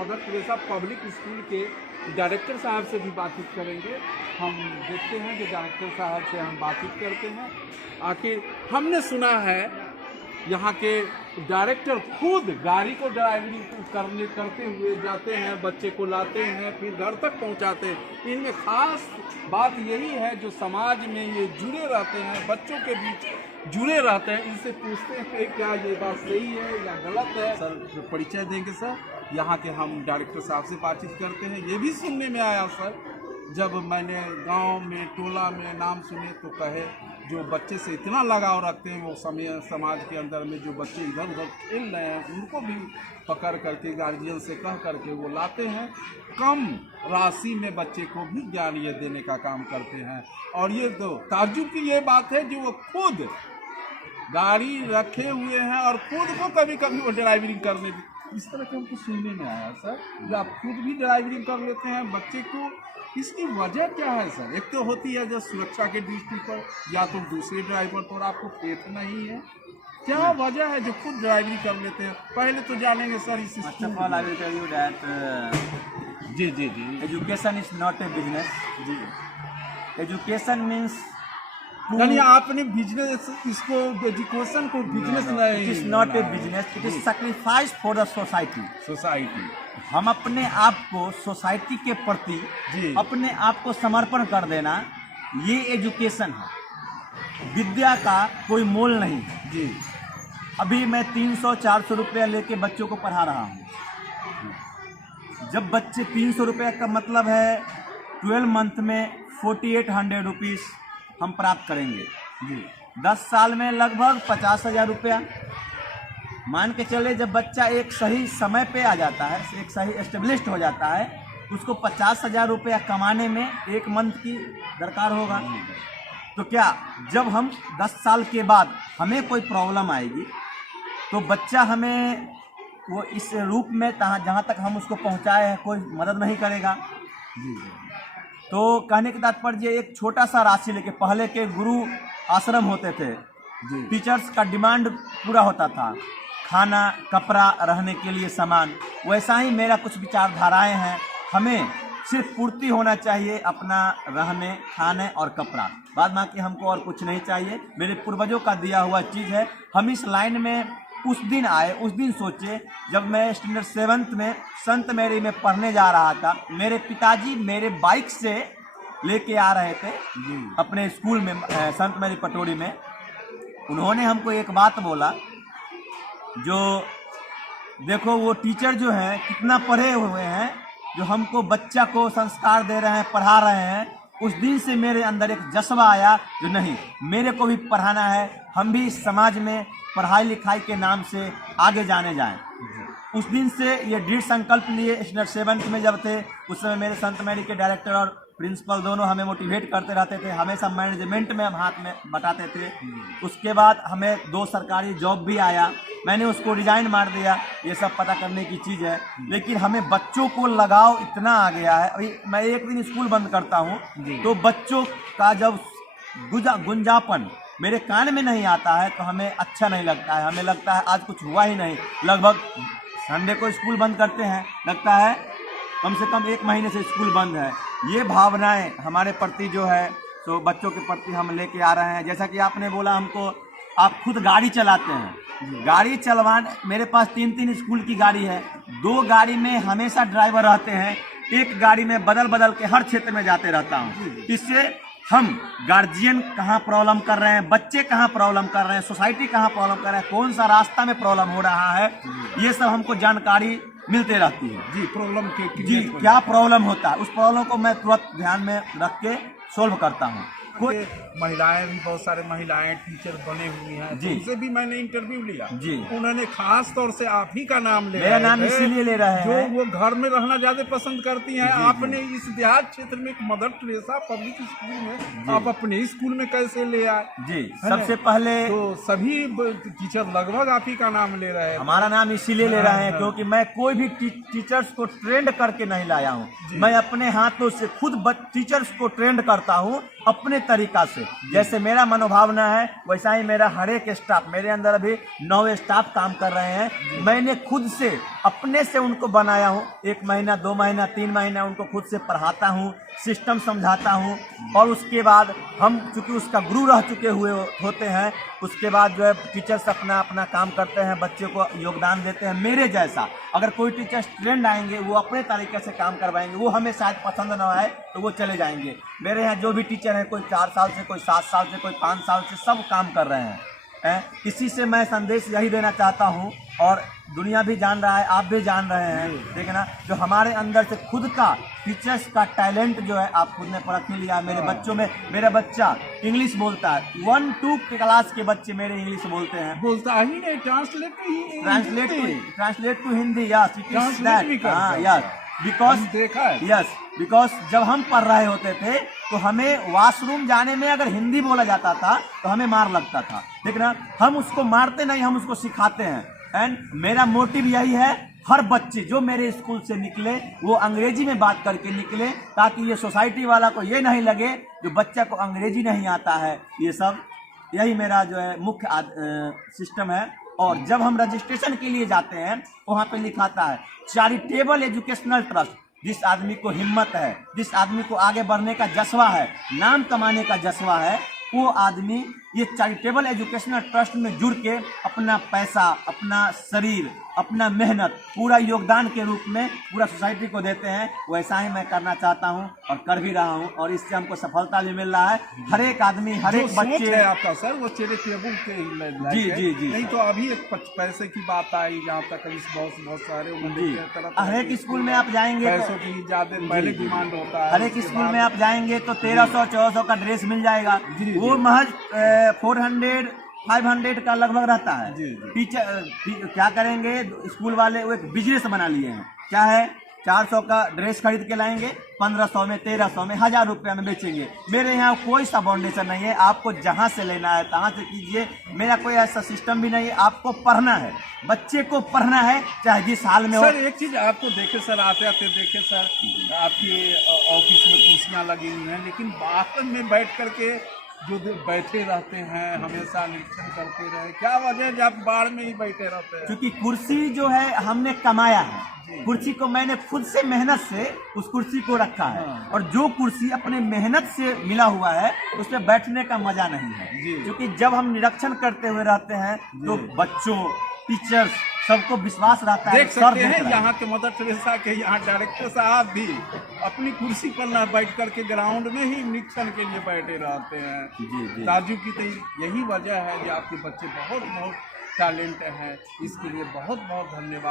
Mother Teresa public school के director साहब से भी बातचीत करेंगे। हम देखते हैं कि डायरेक्टर साहब से हम बातचीत करते हैं। आखिर हमने सुना है यहाँ के डायरेक्टर खुद गाड़ी को ड्राइविंग करते हुए जाते हैं, बच्चे को लाते हैं, फिर घर तक पहुँचाते हैं। इनमें खास बात यही है जो समाज में ये जुड़े रहते हैं, बच्चों के बीच जुड़े रहते हैं। इनसे पूछते हैं कि क्या ये बात सही है या गलत है। सर परिचय देंगे सर, यहाँ के हम डायरेक्टर साहब से बातचीत करते हैं। ये भी सुनने में आया सर, जब मैंने गांव में टोला में नाम सुने तो कहे जो बच्चे से इतना लगाव रखते हैं वो समाज के अंदर में जो बच्चे इधर उधर खेल रहे हैं उनको भी पकड़ करके गार्जियन से कह करके वो लाते हैं। कम राशि में बच्चे को भी ज्ञान ये देने का काम करते हैं। और ये तो ताज्जुब की ये बात है जो वो खुद गाड़ी रखे हुए हैं और खुद को कभी कभी वो ड्राइविंग करने इस तरह के हमको सुनने में आया सर। जो आप खुद भी ड्राइविंग कर लेते हैं बच्चे को, इसकी वजह क्या है सर? एक तो होती है जो सुरक्षा के दृष्टि पर या तो दूसरे ड्राइवर पर आपको फेथ नहीं है, क्या वजह है जो खुद ड्राइविंग कर लेते हैं? पहले तो जानेंगे सर इस जी जी जी education is not a business. जी एजुकेशन मीन्स यानी आपने बिजनेस इसको एजुकेशन को बिजनेस नहीं, it is not a business, it is sacrifice for the society. हम अपने आप को सोसाइटी के प्रति अपने आप को समर्पण कर देना, ये एजुकेशन है। विद्या का कोई मोल नहीं जी। अभी मैं 300-400 रुपया लेके बच्चों को पढ़ा रहा हूँ। जब बच्चे 300 रुपये का मतलब है 12 मंथ में 4800 रुपीज़ हम प्राप्त करेंगे जी। 10 साल में लगभग 50,000 रुपया मान के चले। जब बच्चा एक सही समय पे आ जाता है, एक सही एस्टेब्लिश्ड हो जाता है, उसको 50,000 रुपया कमाने में 1 मंथ की दरकार होगा। तो क्या जब हम 10 साल के बाद हमें कोई प्रॉब्लम आएगी तो बच्चा हमें वो इस रूप में जहाँ तक हम उसको पहुँचाए हैं कोई मदद नहीं करेगा जी। तो कहने के तात्पर्य एक छोटा सा राशि लेके, पहले के गुरु आश्रम होते थे जी, टीचर्स का डिमांड पूरा होता था, खाना कपड़ा रहने के लिए सामान। वैसा ही मेरा कुछ विचारधाराएं हैं। हमें सिर्फ पूर्ति होना चाहिए अपना रहने खाने और कपड़ा, बाद बाकी हमको और कुछ नहीं चाहिए। मेरे पूर्वजों का दिया हुआ चीज़ है। हम इस लाइन में उस दिन आए, उस दिन सोचे जब मैं स्टैंडर्ड 7th में संत मैरी में पढ़ने जा रहा था। मेरे पिताजी मेरे बाइक से लेके आ रहे थे अपने स्कूल में, संत मैरी पटोरी में। उन्होंने हमको एक बात बोला, जो देखो वो टीचर जो हैं कितना पढ़े हुए हैं, जो हमको बच्चा को संस्कार दे रहे हैं, पढ़ा रहे हैं। उस दिन से मेरे अंदर एक जज्बा आया जो नहीं, मेरे को भी पढ़ाना है, हम भी इस समाज में पढ़ाई लिखाई के नाम से आगे जाने जाएं। उस दिन से ये दृढ़ संकल्प लिए। स्टैंडर्ड 7th में जब थे उस समय मेरे संत मैरी के डायरेक्टर और प्रिंसिपल दोनों हमें मोटिवेट करते रहते थे, हमेशा मैनेजमेंट में हम हाथ में बटाते थे। उसके बाद हमें 2 सरकारी जॉब भी आया, मैंने उसको रिजाइन मार दिया। ये सब पता करने की चीज़ है, लेकिन हमें बच्चों को लगाव इतना आ गया है। अभी मैं एक दिन स्कूल बंद करता हूँ तो बच्चों का जब गुंजापन मेरे कान में नहीं आता है तो हमें अच्छा नहीं लगता है। हमें लगता है आज कुछ हुआ ही नहीं। लगभग संडे को स्कूल बंद करते हैं, लगता है कम से कम 1 महीने से स्कूल बंद है। ये भावनाएं हमारे प्रति जो है तो बच्चों के प्रति हम लेके आ रहे हैं। जैसा कि आपने बोला हमको, आप खुद गाड़ी चलाते हैं, गाड़ी चलवाने मेरे पास 3-3 स्कूल की गाड़ी है। 2 गाड़ी में हमेशा ड्राइवर रहते हैं, एक गाड़ी में बदल बदल के हर क्षेत्र में जाते रहता हूँ। इससे हम गार्जियन कहाँ प्रॉब्लम कर रहे हैं, बच्चे कहाँ प्रॉब्लम कर रहे हैं, सोसाइटी कहाँ प्रॉब्लम कर रहे हैं, कौन सा रास्ता में प्रॉब्लम हो रहा है, ये सब हमको जानकारी मिलते रहती है जी। प्रॉब्लम के जी क्या प्रॉब्लम होता है, उस प्रॉब्लम को मैं तुरंत ध्यान में रख के सोल्व करता हूँ। महिलाएं भी, बहुत सारे महिलाएं टीचर बने हुई हैं जी, उनसे भी मैंने इंटरव्यू लिया जी। उन्होंने खास तौर से आप ही का नाम ले मेरा नाम इसीलिए ले रहे हैं जो वो घर में रहना ज्यादा पसंद करती हैं। आपने इस देहात क्षेत्र में एक मदर टेरेसा पब्लिक स्कूल में आप अपने स्कूल में कैसे ले आए जी? सबसे पहले तो सभी टीचर लगभग आप ही का नाम ले रहे हैं। हमारा नाम इसीलिए ले रहे हैं क्योंकि मैं कोई भी टीचर्स को ट्रेंड करके नहीं लाया हूँ। मैं अपने हाथों से खुद टीचर्स को ट्रेंड करता हूँ अपने तरीका से। जैसे मेरा मनोभावना है वैसा ही मेरा हर एक स्टाफ, मेरे अंदर अभी 9 स्टाफ काम कर रहे हैं। मैंने खुद से अपने से उनको बनाया हूँ। 1 महीना 2 महीना 3 महीना उनको खुद से पढ़ाता हूँ, सिस्टम समझाता हूँ, और उसके बाद हम चूँकि उसका गुरु रह चुके हुए होते हैं, उसके बाद जो है टीचर्स अपना अपना काम करते हैं, बच्चे को योगदान देते हैं। मेरे जैसा अगर कोई टीचर ट्रेंड आएंगे वो अपने तरीके से काम करवाएंगे, वो हमें शायद पसंद ना आए तो वो चले जाएंगे। मेरे यहाँ जो भी टीचर हैं, कोई 4 साल से, कोई 7 साल से, कोई 5 साल से, सब काम कर रहे हैं। इसी से मैं संदेश यही देना चाहता हूँ, और दुनिया भी जान रहा है, आप भी जान रहे हैं, ठीक है ना। जो हमारे अंदर से खुद का टीचर्स का टैलेंट जो है आप खुद ने परख लिया। मेरे बच्चों में, मेरा बच्चा इंग्लिश बोलता है, 1-2 क्लास के बच्चे मेरे इंग्लिश बोलते हैं। बोलता ही नहीं, translate to Hindi, yes it is that, हाँ यस, बिकॉज देखा है, यस बिकॉज जब हम पढ़ रहे होते थे तो हमें वॉशरूम जाने में अगर हिंदी बोला जाता था तो हमें मार लगता था, ठीक ना। हम उसको मारते नहीं, हम उसको सिखाते हैं। एंड मेरा मोटिव यही है, हर बच्चे जो मेरे स्कूल से निकले वो अंग्रेजी में बात करके निकले, ताकि ये सोसाइटी वाला को ये नहीं लगे जो बच्चा को अंग्रेजी नहीं आता है। ये सब यही मेरा जो है मुख्य सिस्टम है। और जब हम रजिस्ट्रेशन के लिए जाते हैं वहाँ पे लिखाता है चैरिटेबल एजुकेशनल ट्रस्ट। जिस आदमी को हिम्मत है, जिस आदमी को आगे बढ़ने का जज्बा है, नाम कमाने का जज्बा है, वो आदमी ये चैरिटेबल एजुकेशनल ट्रस्ट में जुड़ के अपना पैसा, अपना शरीर, अपना मेहनत पूरा योगदान के रूप में पूरा सोसाइटी को देते हैं। वैसा ही मैं करना चाहता हूं और कर भी रहा हूं, और इससे हमको सफलता भी मिल रहा है। हर एक आदमी, हर एक बच्चे है आपका सर, वो चैरिटेबल के जी नहीं तो अभी एक पैसे की बात आई जहाँ तक बहुत सारे हर एक स्कूल में आप जाएंगे पैसों की ज्यादा पहले डिमांड होता है। हर एक स्कूल में आप जाएंगे तो 1300-1400 का ड्रेस मिल जाएगा। वो महज 400-500 का लगभग रहता है। टीचर क्या करेंगे, स्कूल वाले वो एक बिजनेस बना लिए हैं। क्या है, 400 का ड्रेस खरीद के लाएंगे, 1500 में, 1300 में, 1000 रुपये में बेचेंगे। मेरे यहाँ कोई सा बाउंडेशन नहीं है, आपको जहाँ से लेना है तहाँ से कीजिए। मेरा कोई ऐसा सिस्टम भी नहीं है। आपको पढ़ना है, बच्चे को पढ़ना है, चाहे जिस हाल में हो। सर एक चीज आपको देखे सर, आते आते देखे सर, आपके ऑफिस में कुर्सियाँ लगी हुई हैं, लेकिन बाहर में बैठ करके जो बैठे रहते हैं, हमेशा निरीक्षण करते रहे, क्या वजह जब बाढ़ में ही बैठे रहते हैं? क्योंकि कुर्सी जो है हमने कमाया है, कुर्सी को मैंने खुद से मेहनत से उस कुर्सी को रखा है। और जो कुर्सी अपने मेहनत से मिला हुआ है उस पर बैठने का मजा नहीं है। क्योंकि जब हम निरीक्षण करते हुए रहते हैं तो बच्चों, टीचर्स सबको विश्वास रहता है। देख सकते हैं यहाँ के मदर टेरेसा के यहाँ डायरेक्टर साहब भी अपनी कुर्सी पर न बैठ करके ग्राउंड में ही निरीक्षण के लिए बैठे रहते हैं। राजू की तो यही वजह है कि आपके बच्चे बहुत टैलेंट हैं। इसके लिए बहुत बहुत धन्यवाद।